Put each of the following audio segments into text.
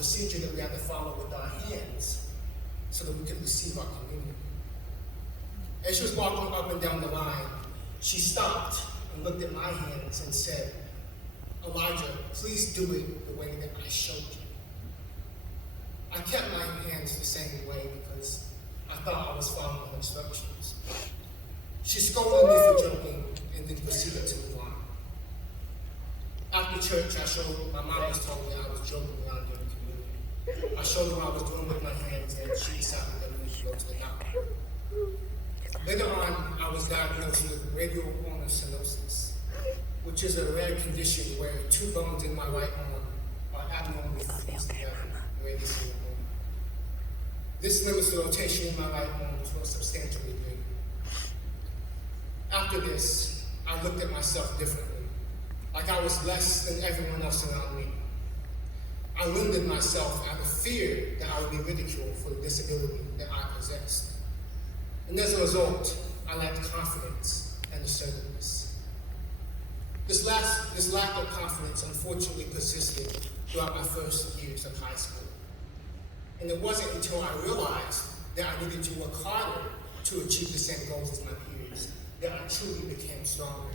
procedure that we had to follow with our hands so that we could receive our communion. As she was walking up and down the line, she stopped and looked at my hands and said, "Elijah, please do it the way that I showed you." I kept my hands the same way because I thought I was following her instructions. She scolded me for joking and then proceeded to move on. After church, my mom was told me I was joking around during communion. I showed her what I was doing with my hands, and she decided that we should go to the doctor. Later on, I was diagnosed with radial ulnar stenosis, which is a rare condition where two bones in my right arm are abnormally fused together in radius in the bone. This limits the rotation in my right arm to a substantial degree. After this, I looked at myself differently, like I was less than everyone else around me. I limited myself out of fear that I would be ridiculed for the disability that I possessed. And as a result, I lacked confidence and assertiveness. This lack of confidence unfortunately persisted throughout my first years of high school. And it wasn't until I realized that I needed to work harder to achieve the same goals as my peers that I truly became stronger.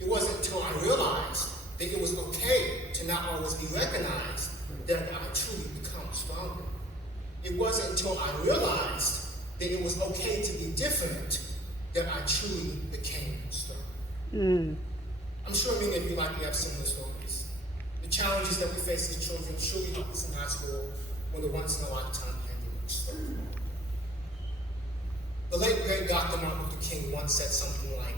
It wasn't until I realized that it was okay to not always be recognized that I truly become stronger. It wasn't until I realized that it was okay to be different that I truly became strong. I'm sure many of you likely have similar stories. The challenges that we face as children surely help us in high school when the once-in-a-lifetime pandemic struck. The late great Dr. Martin Luther King once said something like,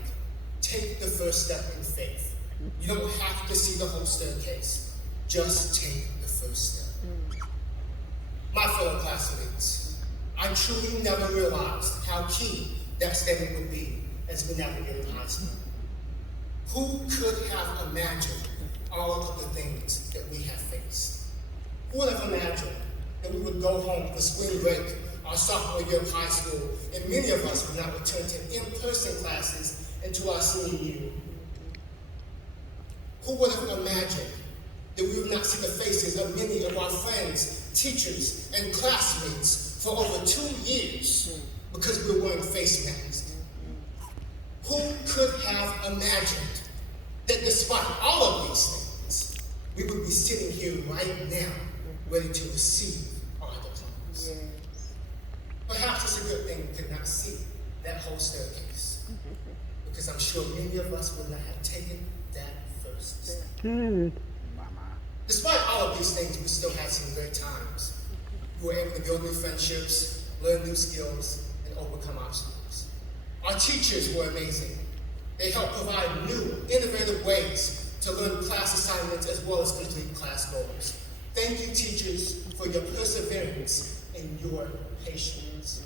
"Take the first step in faith. You don't have to see the whole staircase. Just take the first step." My fellow classmates, I truly never realized how key that statement would be as we navigated high school. Who could have imagined all of the things that we have faced? Who would have imagined that we would go home for spring break, our sophomore year of high school, and many of us would not return to in-person classes until our senior year? Who would have imagined that we would not see the faces of many of our friends, teachers, and classmates for over 2 years because we were wearing face masks? Who could have imagined that despite all of these things, we would be sitting here right now ready to receive our diplomas? Yes. Perhaps it's a good thing we could not see that whole staircase, because I'm sure many of us would not have taken that first step. Despite all of these things, we still had some great times. We were able to build new friendships, learn new skills, and overcome obstacles. Our teachers were amazing. They helped provide new, innovative ways to learn class assignments as well as complete class goals. Thank you, teachers, for your perseverance and your patience.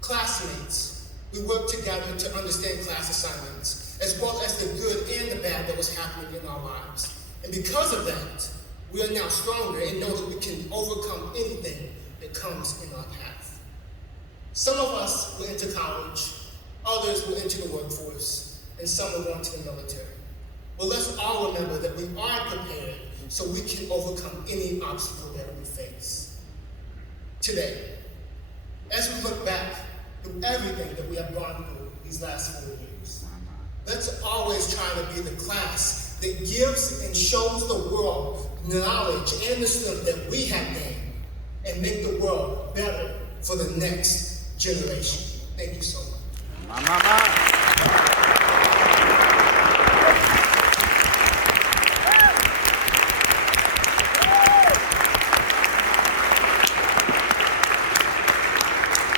Classmates, we worked together to understand class assignments, as well as the good and the bad that was happening in our lives. And because of that, we are now stronger and know that we can overcome anything that comes in our path. Some of us went into college, others will enter the workforce, and some will go into the military. But let's all remember that we are prepared so we can overcome any obstacle that we face. Today, as we look back through everything that we have gone through these last 4 years, let's always try to be the class that gives and shows the world knowledge and the strength that we have gained and make the world better for the next generation. Thank you so much.